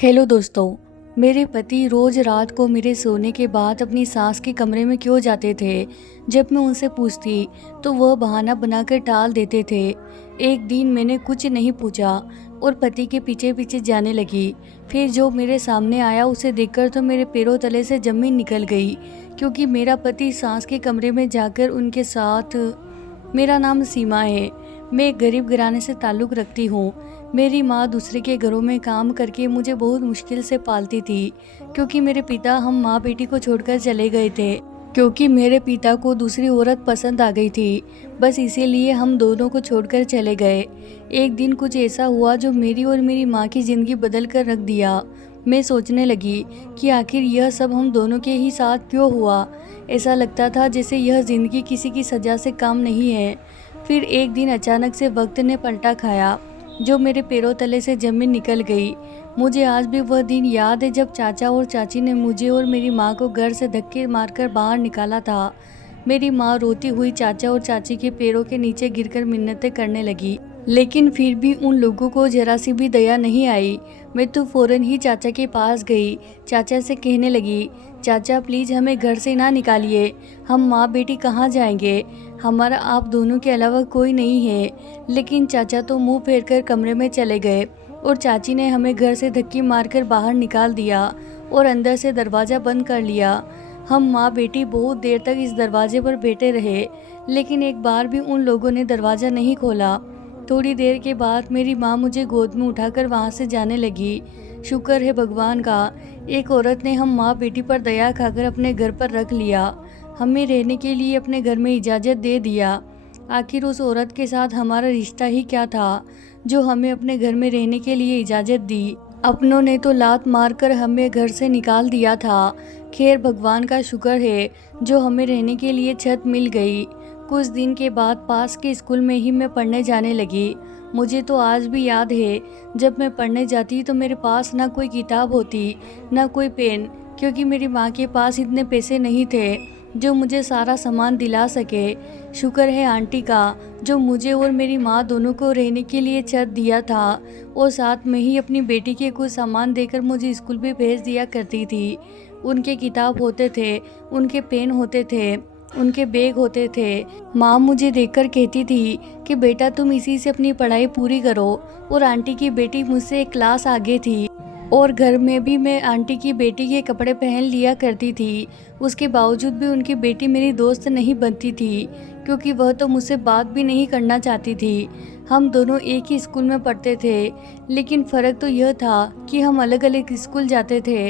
Hello दोस्तों। मेरे पति रोज रात को मेरे सोने के बाद अपनी सास के कमरे में क्यों जाते थे। जब मैं उनसे पूछती तो वह बहाना बनाकर टाल देते थे। एक दिन मैंने कुछ नहीं पूछा और पति के पीछे पीछे जाने लगी। फिर जो मेरे सामने आया उसे देखकर तो मेरे पैरों तले से जमीन निकल गई, क्योंकि मेरा पति सास के कमरे में जाकर उनके साथ। मेरा नाम सीमा है। मैं एक गरीब घराने से ताल्लुक़ रखती हूँ। मेरी माँ दूसरे के घरों में काम करके मुझे बहुत मुश्किल से पालती थी, क्योंकि मेरे पिता हम माँ बेटी को छोड़कर चले गए थे। क्योंकि मेरे पिता को दूसरी औरत पसंद आ गई थी, बस इसीलिए हम दोनों को छोड़कर चले गए। एक दिन कुछ ऐसा हुआ जो मेरी और मेरी माँ की ज़िंदगी बदल कर रख दिया। मैं सोचने लगी कि आखिर यह सब हम दोनों के ही साथ क्यों हुआ। ऐसा लगता था जैसे यह ज़िंदगी किसी की सज़ा से कम नहीं है। फिर एक दिन अचानक से वक्त ने पलटा खाया, जो मेरे पैरों तले से ज़मीन निकल गई। मुझे आज भी वह दिन याद है जब चाचा और चाची ने मुझे और मेरी माँ को घर से धक्के मारकर बाहर निकाला था। मेरी माँ रोती हुई चाचा और चाची के पैरों के नीचे गिरकर मिन्नतें करने लगी, लेकिन फिर भी उन लोगों को जरा सी भी दया नहीं आई। मैं तो फौरन ही चाचा के पास गई। चाचा से कहने लगी, चाचा प्लीज़ हमें घर से ना निकालिए। हम माँ बेटी कहाँ जाएंगे, हमारा आप दोनों के अलावा कोई नहीं है। लेकिन चाचा तो मुंह फेर कर कमरे में चले गए और चाची ने हमें घर से धक्की मारकर बाहर निकाल दिया और अंदर से दरवाज़ा बंद कर लिया। हम माँ बेटी बहुत देर तक इस दरवाजे पर बैठे रहे, लेकिन एक बार भी उन लोगों ने दरवाज़ा नहीं खोला। थोड़ी देर के बाद मेरी माँ मुझे गोद में उठाकर वहाँ से जाने लगी। शुक्र है भगवान का, एक औरत ने हम माँ बेटी पर दया खाकर अपने घर पर रख लिया, हमें रहने के लिए अपने घर में इजाज़त दे दिया। आखिर उस औरत के साथ हमारा रिश्ता ही क्या था जो हमें अपने घर में रहने के लिए इजाज़त दी। अपनों ने तो लात मारकर हमें घर से निकाल दिया था। खैर भगवान का शुक्र है जो हमें रहने के लिए छत मिल गई। कुछ दिन के बाद पास के स्कूल में ही मैं पढ़ने जाने लगी। मुझे तो आज भी याद है, जब मैं पढ़ने जाती तो मेरे पास ना कोई किताब होती ना कोई पेन, क्योंकि मेरी माँ के पास इतने पैसे नहीं थे जो मुझे सारा सामान दिला सके। शुक्र है आंटी का, जो मुझे और मेरी माँ दोनों को रहने के लिए छत दिया था और साथ में ही अपनी बेटी के कुछ सामान देकर मुझे स्कूल भी भेज दिया करती थी। उनके किताब होते थे, उनके पेन होते थे, उनके बैग होते थे। माँ मुझे देखकर कहती थी कि बेटा तुम इसी से अपनी पढ़ाई पूरी करो। और आंटी की बेटी मुझसे एक क्लास आगे थी और घर में भी मैं आंटी की बेटी के कपड़े पहन लिया करती थी। उसके बावजूद भी उनकी बेटी मेरी दोस्त नहीं बनती थी, क्योंकि वह तो मुझसे बात भी नहीं करना चाहती थी। हम दोनों एक ही स्कूल में पढ़ते थे, लेकिन फ़र्क तो यह था कि हम अलग अलग स्कूल जाते थे।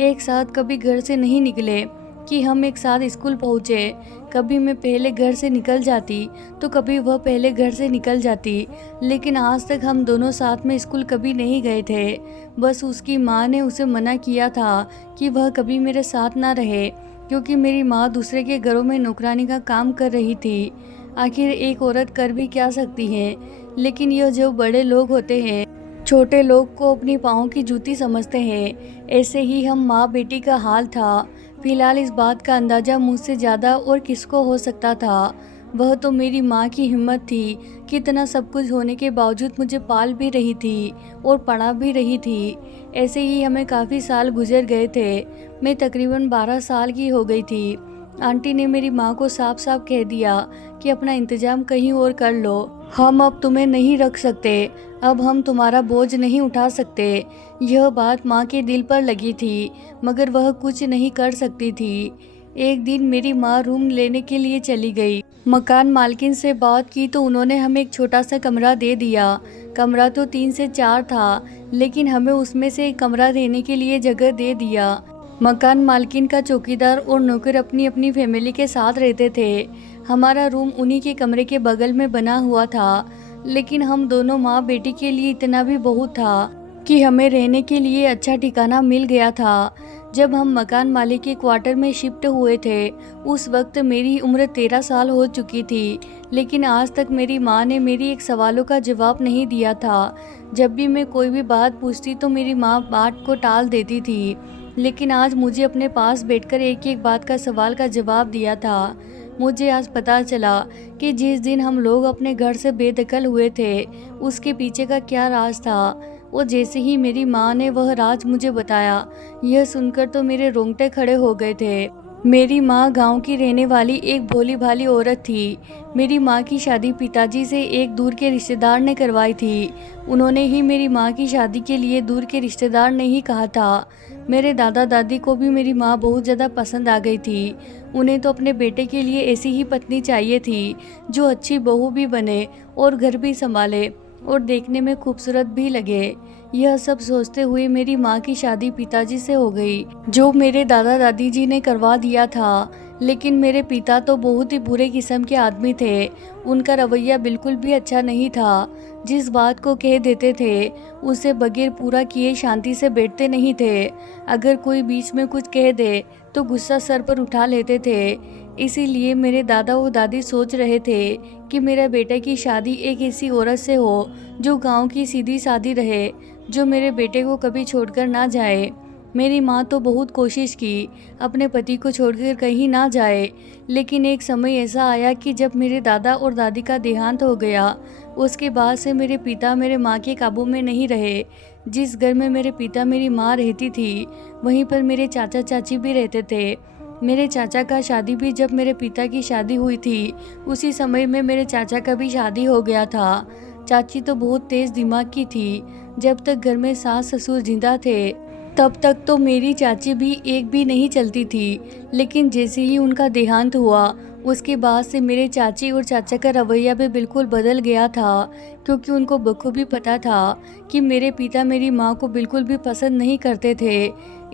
एक साथ कभी घर से नहीं निकले कि हम एक साथ स्कूल पहुँचे। कभी मैं पहले घर से निकल जाती तो कभी वह पहले घर से निकल जाती, लेकिन आज तक हम दोनों साथ में स्कूल कभी नहीं गए थे। बस उसकी माँ ने उसे मना किया था कि वह कभी मेरे साथ ना रहे, क्योंकि मेरी माँ दूसरे के घरों में नौकरानी का काम कर रही थी। आखिर एक औरत कर भी क्या सकती है। लेकिन यह जो बड़े लोग होते हैं छोटे लोग को अपनी पाँव की जूती समझते हैं। ऐसे ही हम माँ बेटी का हाल था। फिलहाल इस बात का अंदाज़ा मुझसे ज़्यादा और किसको हो सकता था। वह तो मेरी माँ की हिम्मत थी कि इतना सब कुछ होने के बावजूद मुझे पाल भी रही थी और पढ़ा भी रही थी। ऐसे ही हमें काफ़ी साल गुजर गए थे। मैं तकरीबन 12 साल की हो गई थी। आंटी ने मेरी माँ को साफ साफ कह दिया कि अपना इंतज़ाम कहीं और कर लो, हम अब तुम्हें नहीं रख सकते, अब हम तुम्हारा बोझ नहीं उठा सकते। यह बात माँ के दिल पर लगी थी, मगर वह कुछ नहीं कर सकती थी। एक दिन मेरी माँ रूम लेने के लिए चली गई। मकान मालकिन से बात की तो उन्होंने हमें एक छोटा सा कमरा दे दिया। कमरा तो 3 से 4 था, लेकिन हमें उसमें से एक कमरा रहने के लिए जगह दे दिया। मकान मालकिन का चौकीदार और नौकर अपनी अपनी फैमिली के साथ रहते थे। हमारा रूम उन्हीं के कमरे के बगल में बना हुआ था, लेकिन हम दोनों माँ बेटी के लिए इतना भी बहुत था कि हमें रहने के लिए अच्छा ठिकाना मिल गया था। जब हम मकान मालिक के क्वार्टर में शिफ्ट हुए थे, उस वक्त मेरी उम्र 13 साल हो चुकी थी, लेकिन आज तक मेरी माँ ने मेरी एक सवालों का जवाब नहीं दिया था। जब भी मैं कोई भी बात पूछती तो मेरी माँ बात को टाल देती थी, लेकिन आज मुझे अपने पास बैठकर एक एक बात का सवाल का जवाब दिया था। मुझे आज पता चला कि जिस दिन हम लोग अपने घर से बेदखल हुए थे, उसके पीछे का क्या राज था। और जैसे ही मेरी माँ ने वह राज मुझे बताया, यह सुनकर तो मेरे रोंगटे खड़े हो गए थे। मेरी माँ गांव की रहने वाली एक भोली भाली औरत थी। मेरी माँ की शादी पिताजी से एक दूर के रिश्तेदार ने करवाई थी। उन्होंने ही मेरी माँ की शादी के लिए दूर के रिश्तेदार ने ही कहा था। मेरे दादा दादी को भी मेरी माँ बहुत ज़्यादा पसंद आ गई थी। उन्हें तो अपने बेटे के लिए ऐसी ही पत्नी चाहिए थी जो अच्छी बहू भी बने और घर भी संभाले और देखने में खूबसूरत भी लगे। यह सब सोचते हुए मेरी माँ की शादी पिताजी से हो गई, जो मेरे दादा दादी जी ने करवा दिया था। लेकिन मेरे पिता तो बहुत ही बुरे किस्म के आदमी थे। उनका रवैया बिल्कुल भी अच्छा नहीं था। जिस बात को कह देते थे उसे बगैर पूरा किए शांति से बैठते नहीं थे। अगर कोई बीच में कुछ कह दे तो गुस्सा सर पर उठा लेते थे। इसीलिए मेरे दादा और दादी सोच रहे थे कि मेरे बेटे की शादी एक ऐसी औरत से हो जो गांव की सीधी सादी रहे, जो मेरे बेटे को कभी छोड़कर ना जाए। मेरी माँ तो बहुत कोशिश की अपने पति को छोड़कर कहीं ना जाए, लेकिन एक समय ऐसा आया कि जब मेरे दादा और दादी का देहांत हो गया, उसके बाद से मेरे पिता मेरे माँ के काबू में नहीं रहे। जिस घर में मेरे पिता मेरी माँ रहती थी, वहीं पर मेरे चाचा चाची भी रहते थे। मेरे चाचा का शादी भी जब मेरे पिता की शादी हुई थी, उसी समय में मेरे चाचा का भी शादी हो गया था। चाची तो बहुत तेज दिमाग की थी। जब तक घर में सास ससुर जिंदा थे, तब तक तो मेरी चाची भी एक भी नहीं चलती थी। लेकिन जैसे ही उनका देहांत हुआ, उसके बाद से मेरे चाची और चाचा का रवैया भी बिल्कुल बदल गया था, क्योंकि उनको बखूबी पता था कि मेरे पिता मेरी माँ को बिल्कुल भी पसंद नहीं करते थे।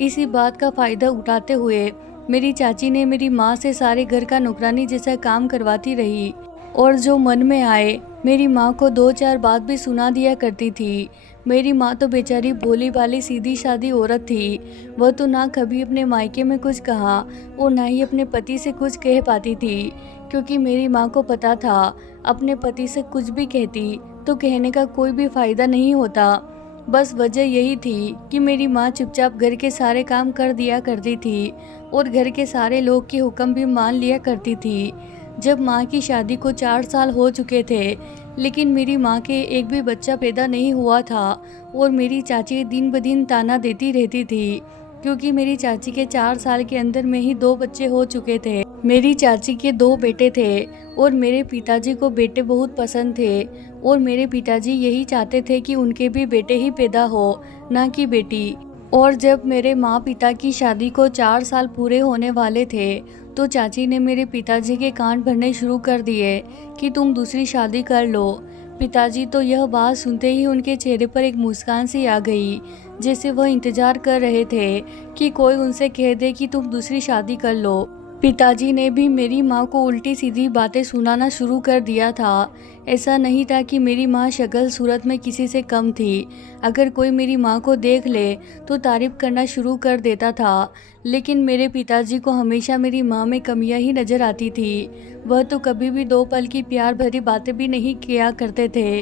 इसी बात का फ़ायदा उठाते हुए मेरी चाची ने मेरी माँ से सारे घर का नौकरानी जैसा काम करवाती रही, और जो मन में आए मेरी माँ को दो चार बात भी सुना दिया करती थी। मेरी माँ तो बेचारी भोली भाली सीधी सादी औरत थी। वह तो ना कभी अपने मायके में कुछ कहा और ना ही अपने पति से कुछ कह पाती थी, क्योंकि मेरी माँ को पता था अपने पति से कुछ भी कहती तो कहने का कोई भी फायदा नहीं होता। बस वजह यही थी कि मेरी माँ चुपचाप घर के सारे काम कर दिया करती थी और घर के सारे लोग के हुक्म भी मान लिया करती थी। जब माँ की शादी को 4 साल हो चुके थे, लेकिन मेरी माँ के एक भी बच्चा पैदा नहीं हुआ था और मेरी चाची दिन ब दिन ताना देती रहती थी, क्योंकि मेरी चाची के 4 साल के अंदर में ही 2 बच्चे हो चुके थे। मेरी चाची के 2 बेटे थे और मेरे पिताजी को बेटे बहुत पसंद थे, और मेरे पिताजी यही चाहते थे कि उनके भी बेटे ही पैदा हो, ना कि बेटी। और जब मेरे माँ पिता की शादी को 4 साल पूरे होने वाले थे, तो चाची ने मेरे पिताजी के कान भरने शुरू कर दिए कि तुम दूसरी शादी कर लो। पिताजी तो यह बात सुनते ही उनके चेहरे पर एक मुस्कान सी आ गई, जैसे वह इंतजार कर रहे थे कि कोई उनसे कह दे कि तुम दूसरी शादी कर लो। पिताजी ने भी मेरी माँ को उल्टी सीधी बातें सुनाना शुरू कर दिया था। ऐसा नहीं था कि मेरी माँ शक्ल सूरत में किसी से कम थी। अगर कोई मेरी माँ को देख ले तो तारीफ करना शुरू कर देता था, लेकिन मेरे पिताजी को हमेशा मेरी माँ में कमियां ही नज़र आती थी। वह तो कभी भी 2 पल की प्यार भरी बातें भी नहीं किया करते थे।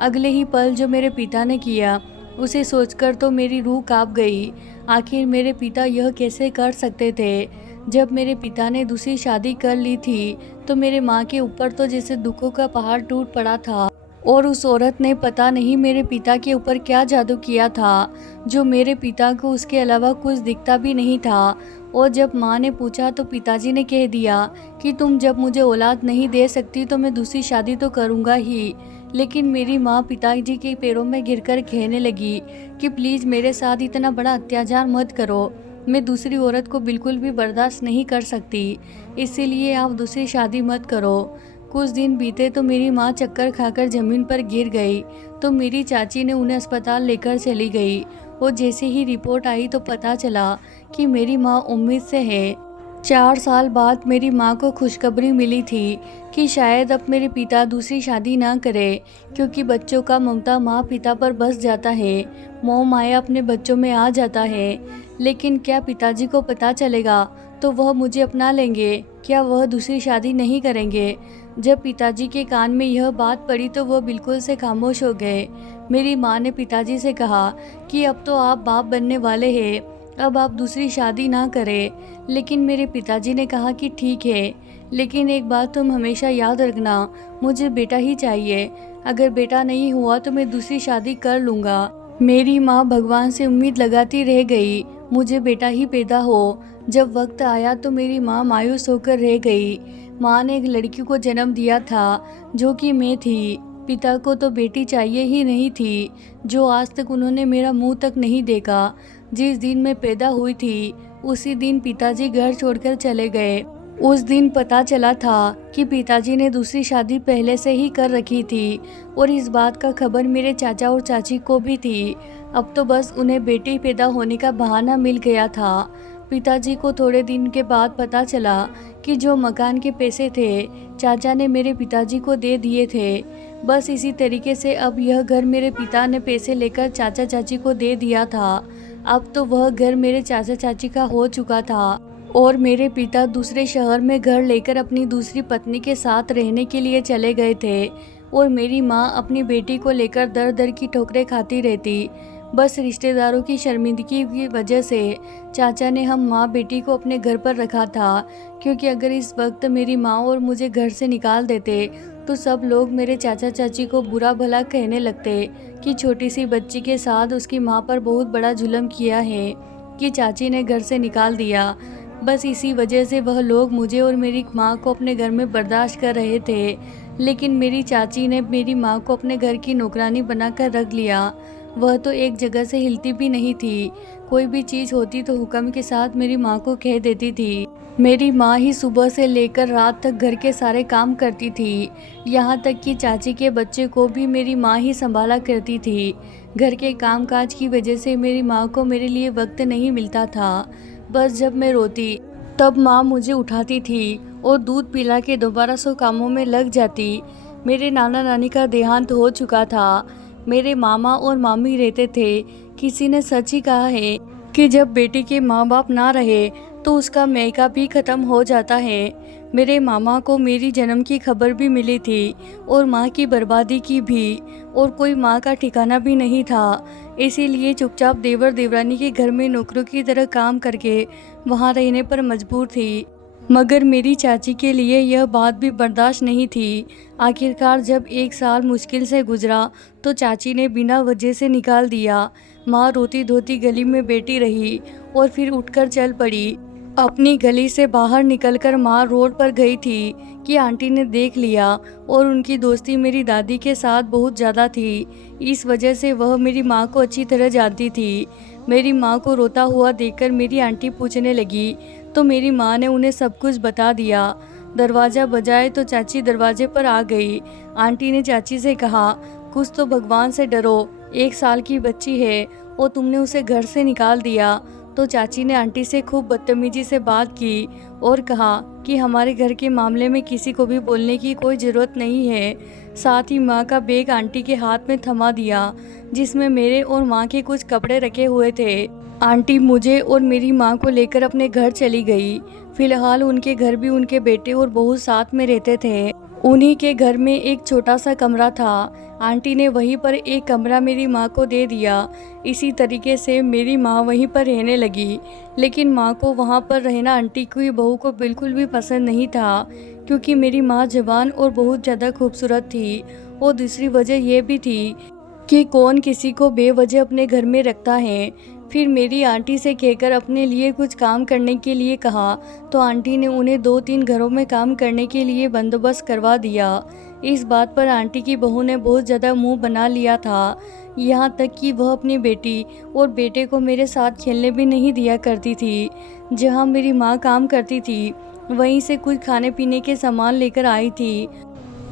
अगले ही पल जो मेरे पिता ने किया, उसे सोचकर तो मेरी रूह कांप गई। आखिर मेरे पिता यह कैसे कर सकते थे? जब मेरे पिता ने दूसरी शादी कर ली थी, तो मेरे माँ के ऊपर तो जैसे दुखों का पहाड़ टूट पड़ा था, और उस औरत ने पता नहीं मेरे पिता के ऊपर क्या जादू किया था, जो मेरे पिता को उसके अलावा कुछ दिखता भी नहीं था। और जब माँ ने पूछा तो पिताजी ने कह दिया कि तुम जब मुझे औलाद नहीं दे सकती तो मैं दूसरी शादी तो करूँगा ही। लेकिन मेरी माँ पिताजी के पैरों में गिरकर कहने लगी कि प्लीज़ मेरे साथ इतना बड़ा अत्याचार मत करो, मैं दूसरी औरत को बिल्कुल भी बर्दाश्त नहीं कर सकती, इसीलिए आप दूसरी शादी मत करो। कुछ दिन बीते तो मेरी माँ चक्कर खाकर ज़मीन पर गिर गई, तो मेरी चाची ने उन्हें अस्पताल लेकर चली गई, और जैसे ही रिपोर्ट आई तो पता चला कि मेरी माँ उम्मीद से है। 4 साल बाद मेरी माँ को खुशखबरी मिली थी कि शायद अब मेरे पिता दूसरी शादी ना करें, क्योंकि बच्चों का ममता माँ पिता पर बस जाता है, मोह माया अपने बच्चों में आ जाता है। लेकिन क्या पिताजी को पता चलेगा तो वह मुझे अपना लेंगे? क्या वह दूसरी शादी नहीं करेंगे? जब पिताजी के कान में यह बात पड़ी तो वह बिल्कुल से खामोश हो गए। मेरी माँ ने पिताजी से कहा कि अब तो आप बाप बनने वाले हैं, अब आप दूसरी शादी ना करें। लेकिन मेरे पिताजी ने कहा कि ठीक है, लेकिन एक बात तुम हमेशा याद रखना, मुझे बेटा ही चाहिए। अगर बेटा नहीं हुआ तो मैं दूसरी शादी कर लूँगा। मेरी माँ भगवान से उम्मीद लगाती रह गई मुझे बेटा ही पैदा हो। जब वक्त आया तो मेरी माँ मायूस होकर रह गई। माँ ने एक लड़की को जन्म दिया था जो कि मैं थी। पिता को तो बेटी चाहिए ही नहीं थी, जो आज तक उन्होंने मेरा मुंह तक नहीं देखा। जिस दिन मैं पैदा हुई थी उसी दिन पिताजी घर छोड़कर चले गए। उस दिन पता चला था कि पिताजी ने दूसरी शादी पहले से ही कर रखी थी और इस बात का खबर मेरे चाचा और चाची को भी थी। अब तो बस उन्हें बेटी पैदा होने का बहाना मिल गया था। पिताजी को थोड़े दिन के बाद पता चला कि जो मकान के पैसे थे चाचा ने मेरे पिताजी को दे दिए थे। बस इसी तरीके से अब यह घर मेरे पिता ने पैसे लेकर चाचा चाची को दे दिया था। अब तो वह घर मेरे चाचा चाची का हो चुका था और मेरे पिता दूसरे शहर में घर लेकर अपनी दूसरी पत्नी के साथ रहने के लिए चले गए थे और मेरी माँ अपनी बेटी को लेकर दर दर की ठोकरें खाती रहती। बस रिश्तेदारों की शर्मिंदगी की वजह से चाचा ने हम माँ बेटी को अपने घर पर रखा था, क्योंकि अगर इस वक्त मेरी माँ और मुझे घर से निकाल देते तो सब लोग मेरे चाचा चाची को बुरा भला कहने लगते कि छोटी सी बच्ची के साथ उसकी माँ पर बहुत बड़ा जुल्म किया है कि चाची ने घर से निकाल दिया। बस इसी वजह से वह लोग मुझे और मेरी माँ को अपने घर में बर्दाश्त कर रहे थे। लेकिन मेरी चाची ने मेरी माँ को अपने घर की नौकरानी बनाकर रख लिया। वह तो एक जगह से हिलती भी नहीं थी। कोई भी चीज़ होती तो हुक्म के साथ मेरी माँ को कह देती थी। मेरी माँ ही सुबह से लेकर रात तक घर के सारे काम करती थी। यहाँ तक कि चाची के बच्चे को भी मेरी माँ ही संभाला करती थी। घर के कामकाज की वजह से मेरी माँ को मेरे लिए वक्त नहीं मिलता था। बस जब मैं रोती तब माँ मुझे उठाती थी और दूध पिला के दोबारा सौ कामों में लग जाती। मेरे नाना नानी का देहांत हो चुका था। मेरे मामा और मामी रहते थे। किसी ने सच ही कहा है कि जब बेटी के माँ बाप ना रहे तो उसका मैका भी ख़त्म हो जाता है। मेरे मामा को मेरी जन्म की खबर भी मिली थी और माँ की बर्बादी की भी, और कोई माँ का ठिकाना भी नहीं था। इसीलिए चुपचाप देवर देवरानी के घर में नौकरों की तरह काम करके वहाँ रहने पर मजबूर थी। मगर मेरी चाची के लिए यह बात भी बर्दाश्त नहीं थी। आखिरकार जब एक साल मुश्किल से गुजरा तो चाची ने बिना वजह से निकाल दिया। माँ रोती धोती गली में बैठी रही और फिर उठकर चल पड़ी। अपनी गली से बाहर निकलकर माँ रोड पर गई थी कि आंटी ने देख लिया और उनकी दोस्ती मेरी दादी के साथ बहुत ज़्यादा थी। इस वजह से वह मेरी माँ को अच्छी तरह जानती थी। मेरी माँ को रोता हुआ देखकर मेरी आंटी पूछने लगी तो मेरी माँ ने उन्हें सब कुछ बता दिया। दरवाज़ा बजाए तो चाची दरवाजे पर आ गई। आंटी ने चाची से कहा, कुछ तो भगवान से डरो, 1 साल की बच्ची है और तुमने उसे घर से निकाल दिया। तो चाची ने आंटी से खूब बदतमीजी से बात की और कहा कि हमारे घर के मामले में किसी को भी बोलने की कोई ज़रूरत नहीं है। साथ ही माँ का बैग आंटी के हाथ में थमा दिया जिसमें मेरे और माँ के कुछ कपड़े रखे हुए थे। आंटी मुझे और मेरी माँ को लेकर अपने घर चली गई। फिलहाल उनके घर भी उनके बेटे और बहू साथ में रहते थे। उन्हीं के घर में एक छोटा सा कमरा था। आंटी ने वहीं पर एक कमरा मेरी माँ को दे दिया। इसी तरीके से मेरी माँ वहीं पर रहने लगी। लेकिन माँ को वहाँ पर रहना आंटी की बहू को बिल्कुल भी पसंद नहीं था, क्योंकि मेरी माँ जवान और बहुत ज़्यादा खूबसूरत थी। और दूसरी वजह यह भी थी कि कौन किसी को बेवजह अपने घर में रखता है। फिर मेरी आंटी से कहकर अपने लिए कुछ काम करने के लिए कहा तो आंटी ने उन्हें 2-3 घरों में काम करने के लिए बंदोबस्त करवा दिया। इस बात पर आंटी की बहू ने बहुत ज़्यादा मुंह बना लिया था, यहाँ तक कि वह अपनी बेटी और बेटे को मेरे साथ खेलने भी नहीं दिया करती थी। जहाँ मेरी माँ काम करती थी वहीं से कुछ खाने पीने के सामान लेकर आई थी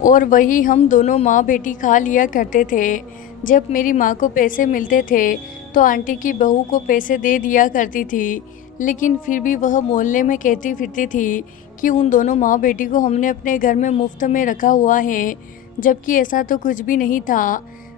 और वही हम दोनों माँ बेटी खा लिया करते थे। जब मेरी माँ को पैसे मिलते थे तो आंटी की बहू को पैसे दे दिया करती थी, लेकिन फिर भी वह मोहल्ले में कहती फिरती थी कि उन दोनों माँ बेटी को हमने अपने घर में मुफ्त में रखा हुआ है, जबकि ऐसा तो कुछ भी नहीं था।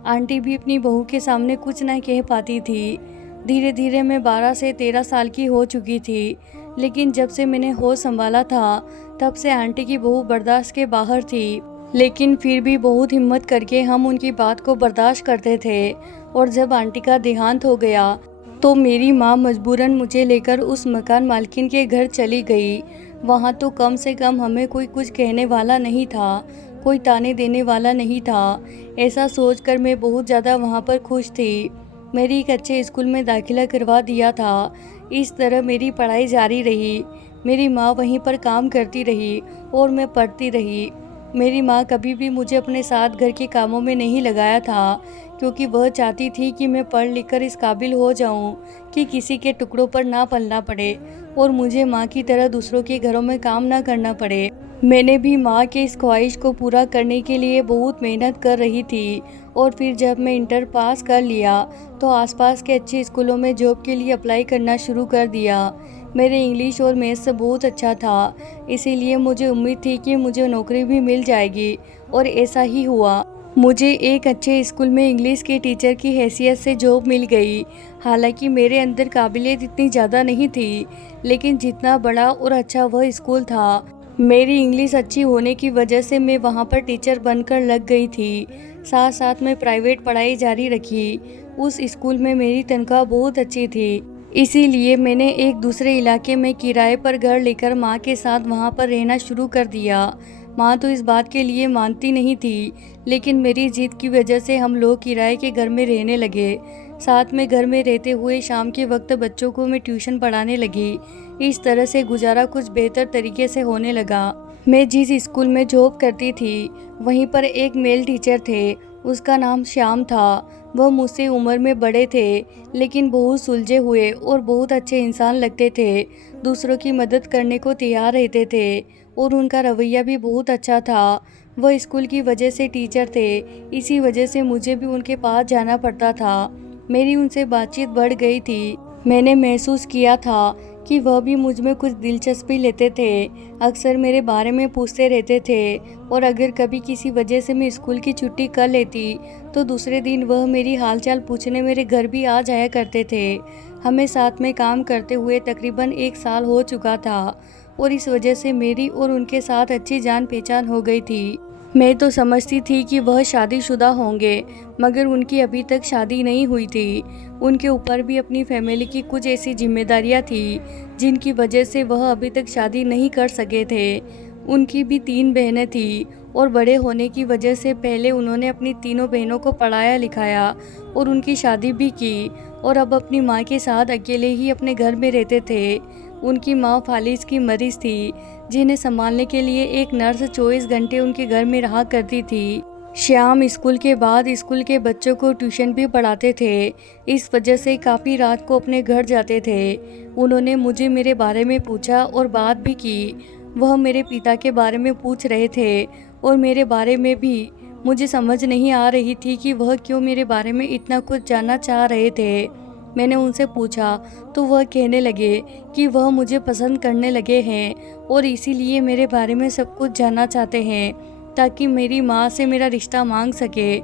आंटी भी अपनी बहू के सामने कुछ न कह पाती थी। धीरे धीरे मैं 12 से 13 साल की हो चुकी थी, लेकिन जब से मैंने होश संभाला था तब से आंटी की बहू बर्दाश्त के बाहर थी। लेकिन फिर भी बहुत हिम्मत करके हम उनकी बात को बर्दाश्त करते थे। और जब आंटी का देहांत हो गया तो मेरी माँ मजबूरन मुझे लेकर उस मकान मालकिन के घर चली गई। वहाँ तो कम से कम हमें कोई कुछ कहने वाला नहीं था, कोई ताने देने वाला नहीं था। ऐसा सोचकर मैं बहुत ज़्यादा वहाँ पर खुश थी। मेरी एक अच्छे स्कूल में दाखिला करवा दिया था। इस तरह मेरी पढ़ाई जारी रही। मेरी माँ वहीं पर काम करती रही और मैं पढ़ती रही। मेरी माँ कभी भी मुझे अपने साथ घर के कामों में नहीं लगाया था, क्योंकि वह चाहती थी कि मैं पढ़ लिख कर इस काबिल हो जाऊं कि किसी के टुकड़ों पर ना पलना पड़े और मुझे माँ की तरह दूसरों के घरों में काम ना करना पड़े। मैंने भी माँ के इस ख्वाहिश को पूरा करने के लिए बहुत मेहनत कर रही थी और फिर जब मैं इंटर पास कर लिया तो आसपास के अच्छे स्कूलों में जॉब के लिए अप्लाई करना शुरू कर दिया। मेरे इंग्लिश और मैथ्स से बहुत अच्छा था, इसीलिए मुझे उम्मीद थी कि मुझे नौकरी भी मिल जाएगी और ऐसा ही हुआ। मुझे एक अच्छे स्कूल में इंग्लिश के टीचर की हैसियत से जॉब मिल गई। हालांकि मेरे अंदर काबिलियत इतनी ज़्यादा नहीं थी, लेकिन जितना बड़ा और अच्छा वह स्कूल था, मेरी इंग्लिश अच्छी होने की वजह से मैं वहाँ पर टीचर बनकर लग गई थी। साथ साथ मैं प्राइवेट पढ़ाई जारी रखी। उस स्कूल में मेरी तनख्वाह बहुत अच्छी थी, इसीलिए मैंने एक दूसरे इलाके में किराए पर घर लेकर माँ के साथ वहाँ पर रहना शुरू कर दिया। माँ तो इस बात के लिए मानती नहीं थी, लेकिन मेरी जिद की वजह से हम लोग किराए के घर में रहने लगे। साथ में घर में रहते हुए शाम के वक्त बच्चों को मैं ट्यूशन पढ़ाने लगी। इस तरह से गुजारा कुछ बेहतर तरीके से होने लगा। मैं जिस स्कूल में जॉब करती थी वहीं पर एक मेल टीचर थे, उसका नाम श्याम था। वह मुझसे उम्र में बड़े थे, लेकिन बहुत सुलझे हुए और बहुत अच्छे इंसान लगते थे। दूसरों की मदद करने को तैयार रहते थे और उनका रवैया भी बहुत अच्छा था। वह स्कूल की वजह से टीचर थे, इसी वजह से मुझे भी उनके पास जाना पड़ता था। मेरी उनसे बातचीत बढ़ गई थी। मैंने महसूस किया था कि वह भी मुझ में कुछ दिलचस्पी लेते थे। अक्सर मेरे बारे में पूछते रहते थे और अगर कभी किसी वजह से मैं स्कूल की छुट्टी कर लेती तो दूसरे दिन वह मेरी हालचाल पूछने मेरे घर भी आ जाया करते थे। हमें साथ में काम करते हुए तकरीबन 1 साल हो चुका था और इस वजह से मेरी और उनके साथ अच्छी जान पहचान हो गई थी। मैं तो समझती थी कि वह शादीशुदा होंगे, मगर उनकी अभी तक शादी नहीं हुई थी। उनके ऊपर भी अपनी फैमिली की कुछ ऐसी जिम्मेदारियां थी जिनकी वजह से वह अभी तक शादी नहीं कर सके थे। उनकी भी 3 बहनें थीं और बड़े होने की वजह से पहले उन्होंने अपनी तीनों बहनों को पढ़ाया लिखाया और उनकी शादी भी की और अब अपनी माँ के साथ अकेले ही अपने घर में रहते थे। उनकी माँ फालिज की मरीज थी, जिन्हें संभालने के लिए एक नर्स 24 घंटे उनके घर में रहा करती थी। श्याम स्कूल के बाद स्कूल के बच्चों को ट्यूशन भी पढ़ाते थे, इस वजह से काफ़ी रात को अपने घर जाते थे। उन्होंने मुझे मेरे बारे में पूछा और बात भी की। वह मेरे पिता के बारे में पूछ रहे थे और मेरे बारे में भी। मुझे समझ नहीं आ रही थी कि वह क्यों मेरे बारे में इतना कुछ जानना चाह रहे थे। मैंने उनसे पूछा तो वह कहने लगे कि वह मुझे पसंद करने लगे हैं और इसीलिए मेरे बारे में सब कुछ जानना चाहते हैं ताकि मेरी माँ से मेरा रिश्ता मांग सके।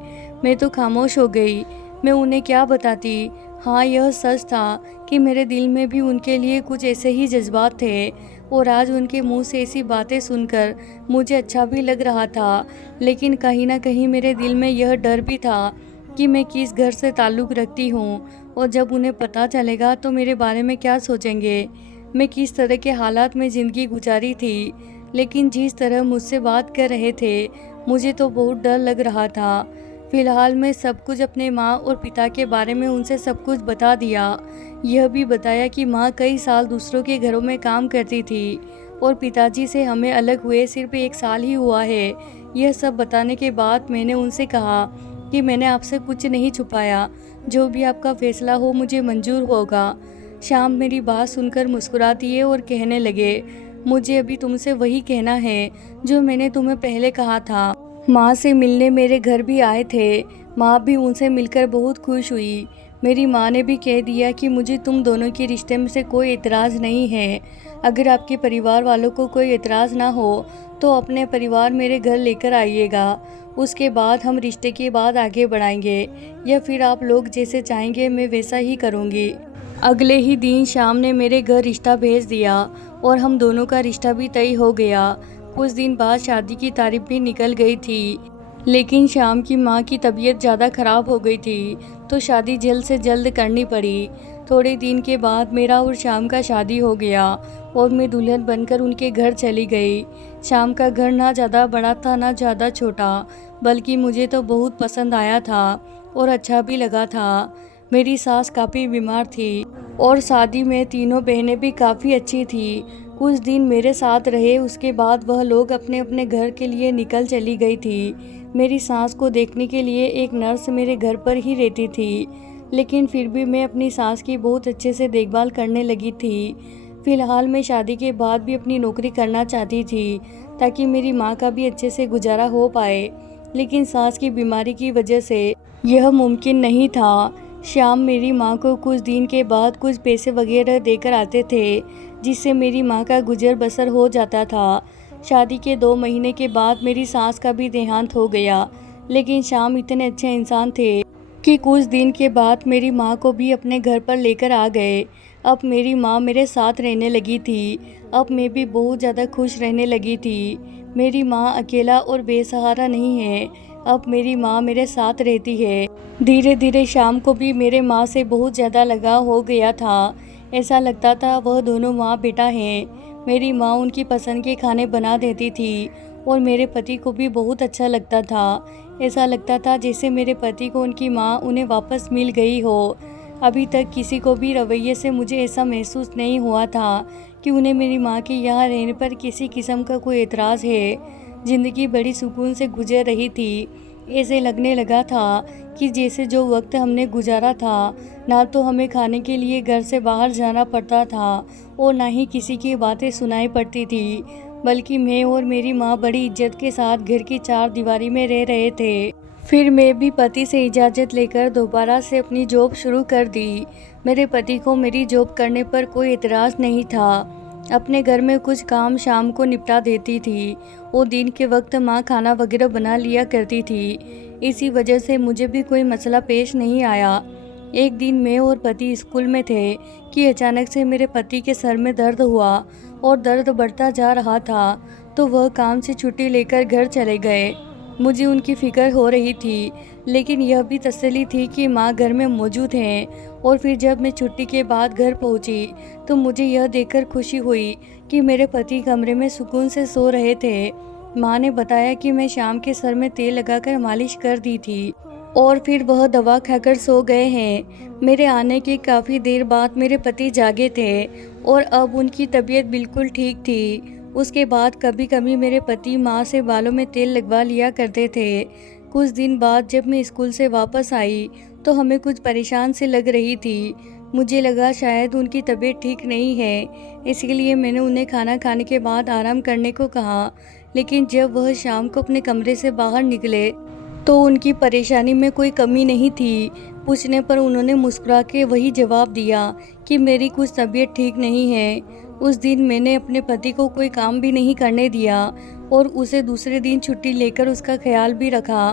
मैं तो खामोश हो गई। मैं उन्हें क्या बताती। हाँ, यह सच था कि मेरे दिल में भी उनके लिए कुछ ऐसे ही जज्बात थे और आज उनके मुंह से ऐसी बातें सुनकर मुझे अच्छा भी लग रहा था, लेकिन कहीं ना कहीं मेरे दिल में यह डर भी था कि मैं किस घर से ताल्लुक़ रखती हूँ और जब उन्हें पता चलेगा तो मेरे बारे में क्या सोचेंगे। मैं किस तरह के हालात में ज़िंदगी गुजारी थी, लेकिन जिस तरह मुझसे बात कर रहे थे मुझे तो बहुत डर लग रहा था। फ़िलहाल मैं सब कुछ अपने माँ और पिता के बारे में उनसे सब कुछ बता दिया। यह भी बताया कि माँ कई साल दूसरों के घरों में काम करती थी और पिताजी से हमें अलग हुए सिर्फ 1 साल ही हुआ है। यह सब बताने के बाद मैंने उनसे कहा कि मैंने आपसे कुछ नहीं छुपाया, जो भी आपका फैसला हो मुझे मंजूर होगा। श्याम मेरी बात सुनकर मुस्कुरा दिए और कहने लगे, मुझे अभी तुमसे वही कहना है जो मैंने तुम्हें पहले कहा था। माँ से मिलने मेरे घर भी आए थे। माँ भी उनसे मिलकर बहुत खुश हुई। मेरी माँ ने भी कह दिया कि मुझे तुम दोनों के रिश्ते में से कोई एतराज़ नहीं है। अगर आपके परिवार वालों को कोई एतराज़ ना हो तो अपने परिवार मेरे घर लेकर आइएगा। उसके बाद हम रिश्ते की बात आगे बढ़ाएंगे, या फिर आप लोग जैसे चाहेंगे मैं वैसा ही करूँगी। अगले ही दिन शाम ने मेरे घर रिश्ता भेज दिया और हम दोनों का रिश्ता भी तय हो गया। कुछ दिन बाद शादी की तारीख भी निकल गई थी, लेकिन शाम की माँ की तबीयत ज़्यादा ख़राब हो गई थी तो शादी जल्द से जल्द करनी पड़ी। थोड़े दिन के बाद मेरा और शाम का शादी हो गया और मैं दुल्हन बनकर उनके घर चली गई। शाम का घर ना ज़्यादा बड़ा था ना ज़्यादा छोटा, बल्कि मुझे तो बहुत पसंद आया था और अच्छा भी लगा था। मेरी सास काफ़ी बीमार थी और शादी में तीनों बहनें भी काफ़ी अच्छी थी। कुछ दिन मेरे साथ रहे, उसके बाद वह लोग अपने अपने घर के लिए निकल चली गई थी। मेरी सास को देखने के लिए एक नर्स मेरे घर पर ही रहती थी, लेकिन फिर भी मैं अपनी सास की बहुत अच्छे से देखभाल करने लगी थी। फ़िलहाल मैं शादी के बाद भी अपनी नौकरी करना चाहती थी ताकि मेरी माँ का भी अच्छे से गुजारा हो पाए, लेकिन सास की बीमारी की वजह से यह मुमकिन नहीं था। श्याम मेरी माँ को कुछ दिन के बाद कुछ पैसे वगैरह देकर आते थे, जिससे मेरी माँ का गुजर बसर हो जाता था। शादी के 2 महीने के बाद मेरी सास का भी देहांत हो गया, लेकिन श्याम इतने अच्छे इंसान थे कि कुछ दिन के बाद मेरी माँ को भी अपने घर पर लेकर आ गए। अब मेरी माँ मेरे साथ रहने लगी थी। अब मैं भी बहुत ज़्यादा खुश रहने लगी थी। मेरी माँ अकेला और बेसहारा नहीं है, अब मेरी माँ मेरे साथ रहती है। धीरे धीरे श्याम को भी मेरे माँ से बहुत ज़्यादा लगाव हो गया था। ऐसा लगता था वह दोनों माँ बेटा हैं। मेरी माँ उनकी पसंद के खाने बना देती थी और मेरे पति को भी बहुत अच्छा लगता था। ऐसा लगता था जैसे मेरे पति को उनकी माँ उन्हें वापस मिल गई हो। अभी तक किसी को भी रवैये से मुझे ऐसा महसूस नहीं हुआ था कि उन्हें मेरी माँ के यहाँ रहने पर किसी किस्म का कोई एतराज़ है। ज़िंदगी बड़ी सुकून से गुजर रही थी। ऐसे लगने लगा था कि जैसे जो वक्त हमने गुजारा था, ना तो हमें खाने के लिए घर से बाहर जाना पड़ता था और ना ही किसी की बातें सुनाई पड़ती थी, बल्कि मैं और मेरी माँ बड़ी इज्जत के साथ घर की 4 दीवारी में रह रहे थे। फिर मैं भी पति से इजाज़त लेकर दोबारा से अपनी जॉब शुरू कर दी। मेरे पति को मेरी जॉब करने पर कोई एतराज़ नहीं था। अपने घर में कुछ काम शाम को निपटा देती थी और दिन के वक्त माँ खाना वगैरह बना लिया करती थी। इसी वजह से मुझे भी कोई मसला पेश नहीं आया। एक दिन मैं और पति स्कूल में थे कि अचानक से मेरे पति के सर में दर्द हुआ और दर्द बढ़ता जा रहा था, तो वह काम से छुट्टी लेकर घर चले गए। मुझे उनकी फ़िक्र हो रही थी, लेकिन यह भी तसल्ली थी कि माँ घर में मौजूद हैं। और फिर जब मैं छुट्टी के बाद घर पहुँची तो मुझे यह देखकर खुशी हुई कि मेरे पति कमरे में सुकून से सो रहे थे। माँ ने बताया कि मैं शाम के सर में तेल लगाकर मालिश कर दी थी और फिर वह दवा खाकर सो गए हैं। मेरे आने के काफ़ी देर बाद मेरे पति जागे थे और अब उनकी तबीयत बिल्कुल ठीक थी। उसके बाद कभी कभी मेरे पति माँ से बालों में तेल लगवा लिया करते थे। कुछ दिन बाद जब मैं स्कूल से वापस आई तो हमें कुछ परेशान से लग रही थी। मुझे लगा शायद उनकी तबीयत ठीक नहीं है, इसलिए मैंने उन्हें खाना खाने के बाद आराम करने को कहा। लेकिन जब वह शाम को अपने कमरे से बाहर निकले तो उनकी परेशानी में कोई कमी नहीं थी। पूछने पर उन्होंने मुस्कुरा के वही जवाब दिया कि मेरी कुछ तबीयत ठीक नहीं है। उस दिन मैंने अपने पति को कोई काम भी नहीं करने दिया और उसे दूसरे दिन छुट्टी लेकर उसका ख्याल भी रखा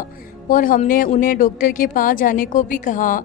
और हमने उन्हें डॉक्टर के पास जाने को भी कहा,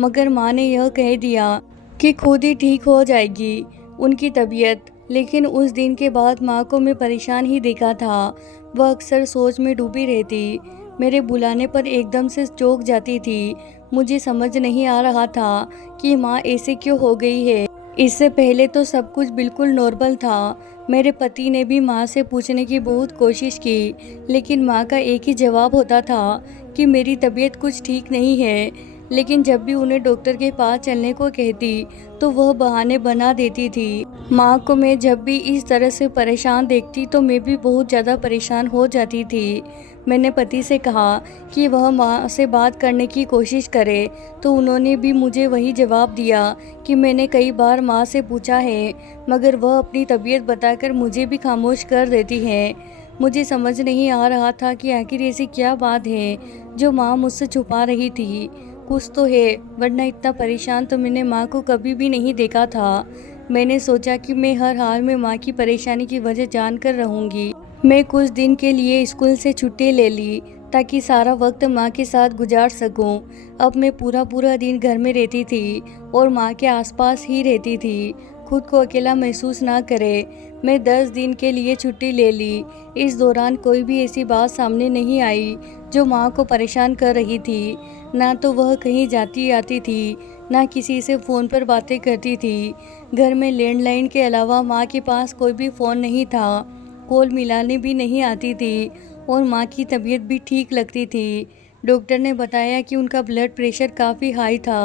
मगर माँ ने यह कह दिया कि खुद ही ठीक हो जाएगी उनकी तबीयत। लेकिन उस दिन के बाद माँ को मैं परेशान ही देखा था। वह अक्सर सोच में डूबी रहती, मेरे बुलाने पर एकदम से चौंक जाती थी। मुझे समझ नहीं आ रहा था कि माँ ऐसे क्यों हो गई है। इससे पहले तो सब कुछ बिल्कुल नॉर्मल था। मेरे पति ने भी माँ से पूछने की बहुत कोशिश की, लेकिन माँ का एक ही जवाब होता था कि मेरी तबीयत कुछ ठीक नहीं है। लेकिन जब भी उन्हें डॉक्टर के पास चलने को कहती तो वह बहाने बना देती थी। माँ को मैं जब भी इस तरह से परेशान देखती तो मैं भी बहुत ज़्यादा परेशान हो जाती थी। मैंने पति से कहा कि वह माँ से बात करने की कोशिश करे, तो उन्होंने भी मुझे वही जवाब दिया कि मैंने कई बार माँ से पूछा है, मगर वह अपनी तबीयत बताकर मुझे भी खामोश कर देती है। मुझे समझ नहीं आ रहा था कि आखिर ऐसी क्या बात है जो माँ मुझसे छुपा रही थी। कुछ तो है, वरना इतना परेशान तो मैंने माँ को कभी भी नहीं देखा था। मैंने सोचा कि मैं हर हाल में माँ की परेशानी की वजह जानकर रहूँगी। मैं कुछ दिन के लिए स्कूल से छुट्टी ले ली ताकि सारा वक्त माँ के साथ गुजार सकूं। अब मैं पूरा दिन घर में रहती थी और माँ के आसपास ही रहती थी, खुद को अकेला महसूस ना करे। मैं 10 दिन के लिए छुट्टी ले ली। इस दौरान कोई भी ऐसी बात सामने नहीं आई जो माँ को परेशान कर रही थी। ना तो वह कहीं जाती आती थी, ना किसी से फ़ोन पर बातें करती थी। घर में लैंडलाइन के अलावा माँ के पास कोई भी फ़ोन नहीं था, कॉल मिलाने भी नहीं आती थी और माँ की तबीयत भी ठीक लगती थी। डॉक्टर ने बताया कि उनका ब्लड प्रेशर काफ़ी हाई था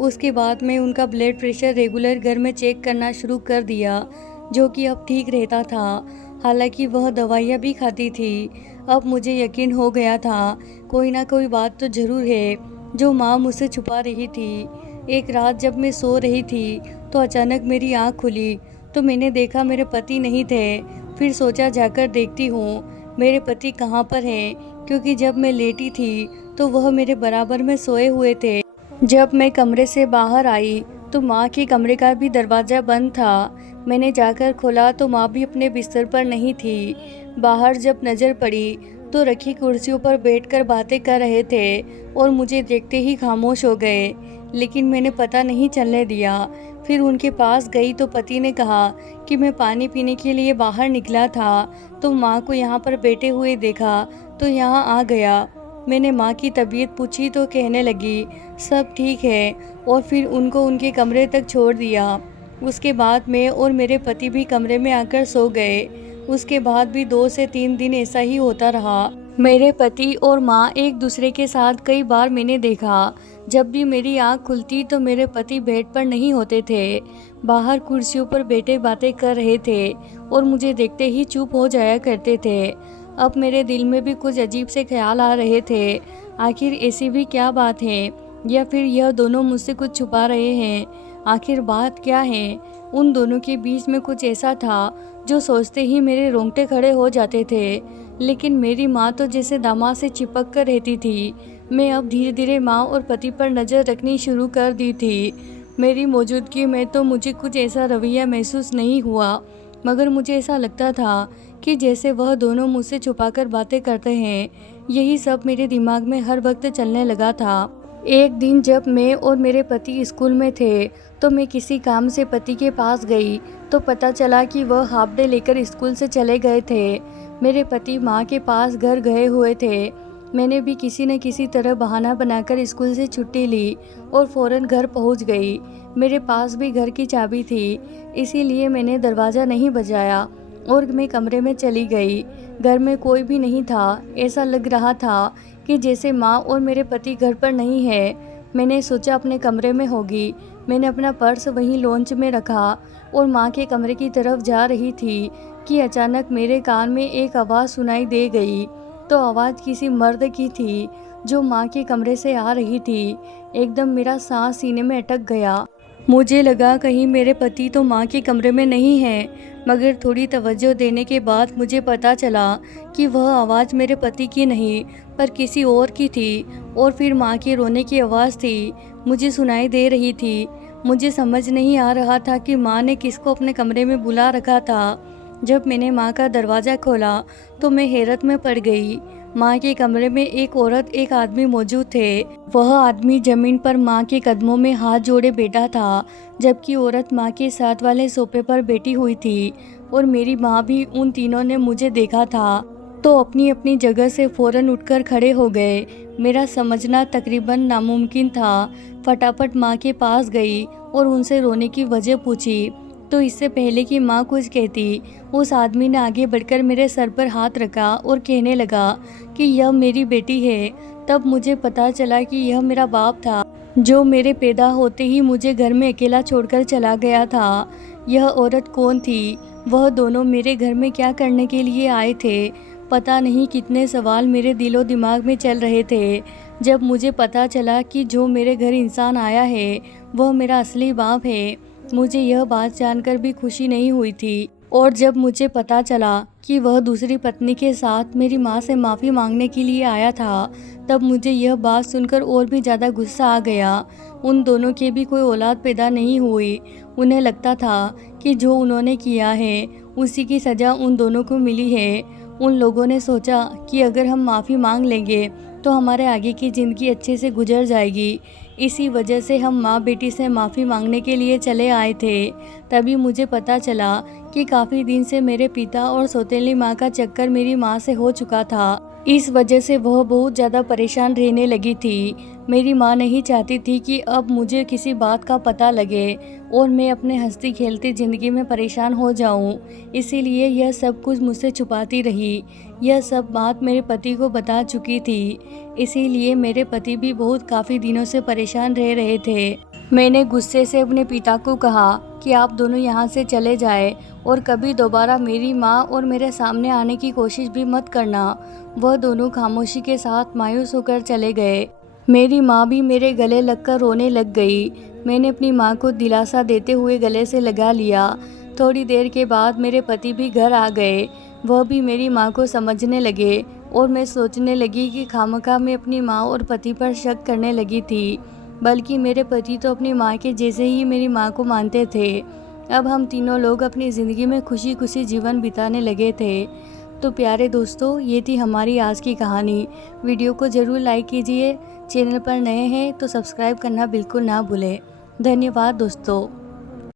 उसके बाद मैं उनका ब्लड प्रेशर रेगुलर घर में चेक करना शुरू कर दिया, जो कि अब ठीक रहता था। हालांकि वह दवाइयाँ भी खाती थी। अब मुझे यकीन हो गया था, कोई ना कोई बात तो ज़रूर है जो माँ मुझसे छुपा रही थी। एक रात जब मैं सो रही थी तो अचानक मेरी आँख खुली तो मैंने देखा मेरे पति नहीं थे। फिर सोचा जाकर देखती हूँ मेरे पति कहाँ पर हैं, क्योंकि जब मैं लेटी थी तो वह मेरे बराबर में सोए हुए थे। जब मैं कमरे से बाहर आई तो माँ के कमरे का भी दरवाज़ा बंद था। मैंने जाकर खोला तो माँ भी अपने बिस्तर पर नहीं थी। बाहर जब नज़र पड़ी तो रखी कुर्सियों पर बैठकर बातें कर रहे थे और मुझे देखते ही खामोश हो गए, लेकिन मैंने पता नहीं चलने दिया। फिर उनके पास गई तो पति ने कहा कि मैं पानी पीने के लिए बाहर निकला था तो माँ को यहाँ पर बैठे हुए देखा तो यहाँ आ गया। मैंने माँ की तबीयत पूछी तो कहने लगी सब ठीक है, और फिर उनको उनके कमरे तक छोड़ दिया। उसके बाद मैं और मेरे पति भी कमरे में आकर सो गए। उसके बाद भी 2 से 3 दिन ऐसा ही होता रहा। मेरे पति और माँ एक दूसरे के साथ कई बार मैंने देखा। जब भी मेरी आँख खुलती तो मेरे पति बेड पर नहीं होते थे, बाहर कुर्सियों पर बैठे बातें कर रहे थे और मुझे देखते ही चुप हो जाया करते थे। अब मेरे दिल में भी कुछ अजीब से ख्याल आ रहे थे। आखिर ऐसी भी क्या बात है, या फिर यह दोनों मुझसे कुछ छुपा रहे हैं? आखिर बात क्या है? उन दोनों के बीच में कुछ ऐसा था जो सोचते ही मेरे रोंगटे खड़े हो जाते थे। लेकिन मेरी माँ तो जैसे दामाद से चिपक कर रहती थी। मैं अब धीरे धीरे माँ और पति पर नज़र रखनी शुरू कर दी थी। मेरी मौजूदगी में तो मुझे कुछ ऐसा रवैया महसूस नहीं हुआ, मगर मुझे ऐसा लगता था कि जैसे वह दोनों मुझसे छुपाकर बातें करते हैं। यही सब मेरे दिमाग में हर वक्त चलने लगा था। एक दिन जब मैं और मेरे पति स्कूल में थे तो मैं किसी काम से पति के पास गई तो पता चला कि वह हाफ डे लेकर स्कूल से चले गए थे। मेरे पति माँ के पास घर गए हुए थे। मैंने भी किसी न किसी तरह बहाना बनाकर स्कूल से छुट्टी ली और फ़ौरन घर पहुँच गई। मेरे पास भी घर की चाबी थी, इसीलिए मैंने दरवाज़ा नहीं बजाया और मैं कमरे में चली गई। घर में कोई भी नहीं था। ऐसा लग रहा था कि जैसे माँ और मेरे पति घर पर नहीं है। मैंने सोचा अपने कमरे में होगी। मैंने अपना पर्स वहीं लॉन्च में रखा और माँ के कमरे की तरफ जा रही थी कि अचानक मेरे कान में एक आवाज़ सुनाई दे गई। तो आवाज़ किसी मर्द की थी जो माँ के कमरे से आ रही थी। एकदम मेरा सांस सीने में अटक गया। मुझे लगा कहीं मेरे पति तो माँ के कमरे में नहीं हैं, मगर थोड़ी तवज्जो देने के बाद मुझे पता चला कि वह आवाज़ मेरे पति की नहीं पर किसी और की थी। और फिर माँ के रोने की आवाज़ थी, मुझे सुनाई दे रही थी। मुझे समझ नहीं आ रहा था कि माँ ने किसको अपने कमरे में बुला रखा था। जब मैंने माँ का दरवाज़ा खोला तो मैं हैरत में पड़ गई। माँ के कमरे में एक औरत एक आदमी मौजूद थे। वह आदमी जमीन पर माँ के कदमों में हाथ जोड़े बैठा था, जबकि औरत माँ के साथ वाले सोफे पर बैठी हुई थी। और मेरी माँ भी। उन तीनों ने मुझे देखा था तो अपनी अपनी जगह से फ़ौरन उठकर खड़े हो गए। मेरा समझना तकरीबन नामुमकिन था। फटाफट माँ के पास गई और उनसे रोने की वजह पूछी, तो इससे पहले कि माँ कुछ कहती, उस आदमी ने आगे बढ़कर मेरे सर पर हाथ रखा और कहने लगा कि यह मेरी बेटी है। तब मुझे पता चला कि यह मेरा बाप था, जो मेरे पैदा होते ही मुझे घर में अकेला छोड़कर चला गया था। यह औरत कौन थी? वह दोनों मेरे घर में क्या करने के लिए आए थे? पता नहीं कितने सवाल मेरे दिलो दिमाग में चल रहे थे। जब मुझे पता चला कि जो मेरे घर इंसान आया है वह मेरा असली बाप है, मुझे यह बात जानकर भी खुशी नहीं हुई थी। और जब मुझे पता चला कि वह दूसरी पत्नी के साथ मेरी माँ से माफ़ी मांगने के लिए आया था, तब मुझे यह बात सुनकर और भी ज़्यादा गुस्सा आ गया। उन दोनों के भी कोई औलाद पैदा नहीं हुई। उन्हें लगता था कि जो उन्होंने किया है उसी की सज़ा उन दोनों को मिली है। उन लोगों ने सोचा कि अगर हम माफ़ी मांग लेंगे तो हमारे आगे की ज़िंदगी अच्छे से गुजर जाएगी। इसी वजह से हम माँ बेटी से माफ़ी मांगने के लिए चले आए थे। तभी मुझे पता चला कि काफ़ी दिन से मेरे पिता और सौतेली माँ का चक्कर मेरी माँ से हो चुका था। इस वजह से वह बहुत ज़्यादा परेशान रहने लगी थी। मेरी माँ नहीं चाहती थी कि अब मुझे किसी बात का पता लगे और मैं अपने हंसती खेलती ज़िंदगी में परेशान हो जाऊं। इसीलिए यह सब कुछ मुझसे छुपाती रही। यह सब बात मेरे पति को बता चुकी थी। इसीलिए मेरे पति भी काफ़ी दिनों से परेशान रह रहे थे। मैंने गुस्से से अपने पिता को कहा कि आप दोनों यहाँ से चले जाएं और कभी दोबारा मेरी माँ और मेरे सामने आने की कोशिश भी मत करना। वह दोनों खामोशी के साथ मायूस होकर चले गए। मेरी माँ भी मेरे गले लगकर रोने लग गई। मैंने अपनी माँ को दिलासा देते हुए गले से लगा लिया। थोड़ी देर के बाद मेरे पति भी घर आ गए। वह भी मेरी माँ को समझने लगे और मैं सोचने लगी कि खामखा मैं अपनी माँ और पति पर शक करने लगी थी, बल्कि मेरे पति तो अपनी माँ के जैसे ही मेरी माँ को मानते थे। अब हम तीनों लोग अपनी ज़िंदगी में खुशी खुशी जीवन बिताने लगे थे। तो प्यारे दोस्तों, ये थी हमारी आज की कहानी। वीडियो को ज़रूर लाइक कीजिए। चैनल पर नए हैं तो सब्सक्राइब करना बिल्कुल ना भूलें। धन्यवाद दोस्तों।